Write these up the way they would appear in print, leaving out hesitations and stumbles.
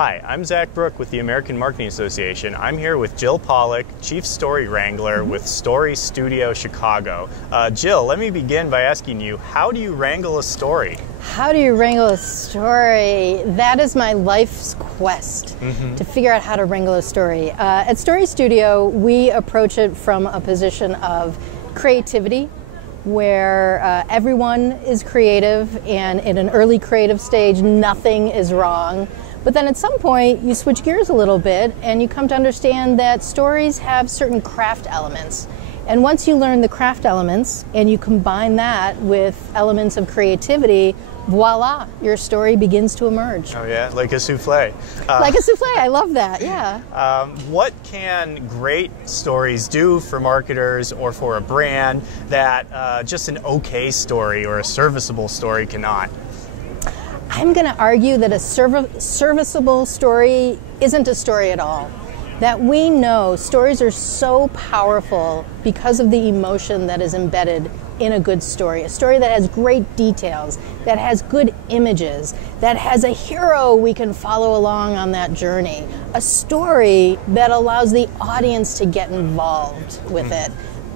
Hi, I'm Zach Brook with the American Marketing Association. I'm here with Jill Pollack, Chief Story Wrangler with StoryStudio Chicago. Jill, let me begin by asking you, how do you wrangle a story? How do you wrangle a story? That is my life's quest, to figure out how to wrangle a story. At StoryStudio, we approach it from a position of creativity, where everyone is creative, and in an early creative stage, nothing is wrong. But then at some point, you switch gears a little bit, and you come to understand that stories have certain craft elements. And once you learn the craft elements, and you combine that with elements of creativity, voila, your story begins to emerge. Oh yeah, like a souffle. Like a souffle, I love that, yeah. What can great stories do for marketers or for a brand that just an okay story or a serviceable story cannot? I'm going to argue that a serviceable story isn't a story at all. That we know stories are so powerful because of the emotion that is embedded in a good story. A story that has great details, that has good images, that has a hero we can follow along on that journey. A story that allows the audience to get involved with it.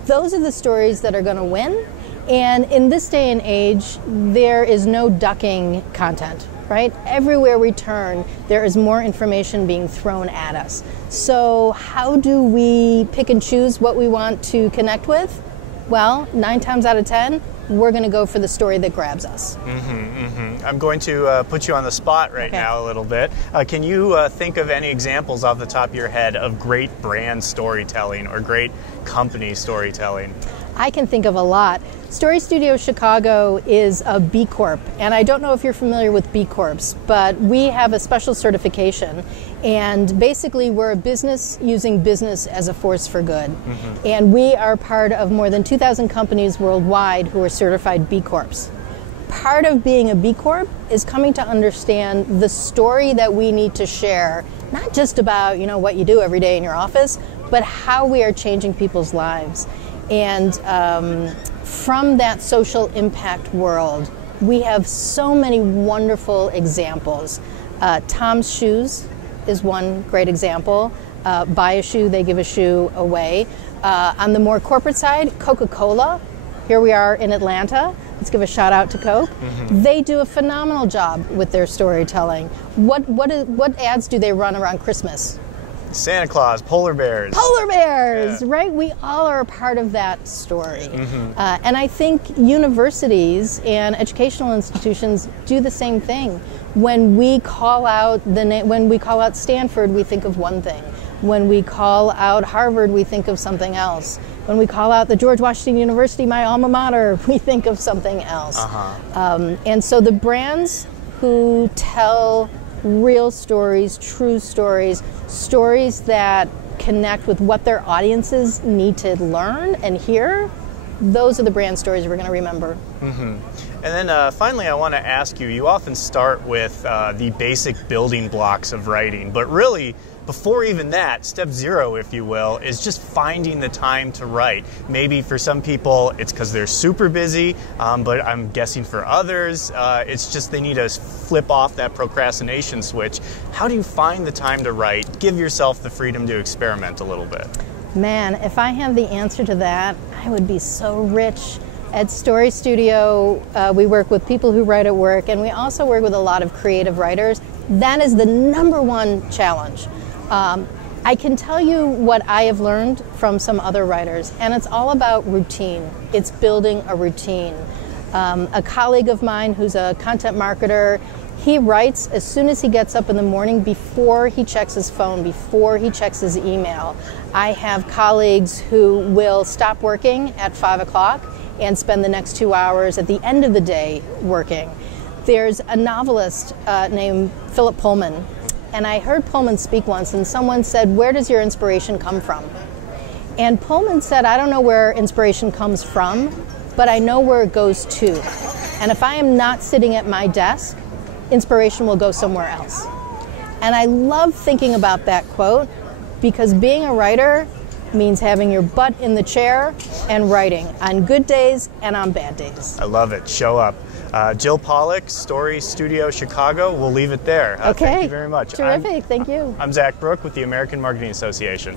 Those are the stories that are going to win. And in this day and age, there is no ducking content, right? Everywhere we turn, there is more information being thrown at us. So how do we pick and choose what we want to connect with? Well, 9 times out of 10, we're going to go for the story that grabs us. I'm going to put you on the spot right now a little bit. Can you think of any examples off the top of your head of great brand storytelling or great company storytelling? I can think of a lot. StoryStudio Chicago is a B Corp, and I don't know if you're familiar with B Corps, but we have a special certification, and basically we're a business using business as a force for good. And we are part of more than 2,000 companies worldwide who are certified B Corps. Part of being a B Corp is coming to understand the story that we need to share, not just about, you know, what you do every day in your office, but how we are changing people's lives. And from that social impact world, we have so many wonderful examples. Tom's Shoes is one great example. Buy a shoe, they give a shoe away. On the more corporate side, Coca-Cola. Here we are in Atlanta. Let's give a shout out to Coke. They do a phenomenal job with their storytelling. What ads do they run around Christmas? Santa Claus, polar bears. Polar bears, right? We all are a part of that story. And I think universities and educational institutions do the same thing. When we call out Stanford, we think of one thing. When we call out Harvard, we think of something else. When we call out the George Washington University, my alma mater, we think of something else. And so the brands who tell real stories, true stories, stories that connect with what their audiences need to learn and hear, those are the brand stories we're going to remember. And then finally, I want to ask you, you often start with the basic building blocks of writing, but really, before even that, step 0, if you will, is just finding the time to write. Maybe for some people, it's because they're super busy, but I'm guessing for others, it's just they need to flip off that procrastination switch. How do you find the time to write? Give yourself the freedom to experiment a little bit. Man, if I had the answer to that, I would be so rich. At StoryStudio, we work with people who write at work, and we also work with a lot of creative writers. That is the #1 challenge. I can tell you what I have learned from some other writers, and it's all about routine. It's building a routine. A colleague of mine who's a content marketer, he writes as soon as he gets up in the morning before he checks his phone, before he checks his email. I have colleagues who will stop working at 5 o'clock and spend the next 2 hours at the end of the day working. There's a novelist named Philip Pullman. And I heard Pullman speak once, and someone said, "Where does your inspiration come from?" And Pullman said, "I don't know where inspiration comes from, but I know where it goes to. And if I am not sitting at my desk, inspiration will go somewhere else." And I love thinking about that quote, because being a writer means having your butt in the chair and writing on good days and on bad days. I love it. Show up. Jill Pollack, StoryStudio Chicago. We'll leave it there. Okay. Thank you very much. Terrific. Thank you. I'm Zach Brook with the American Marketing Association.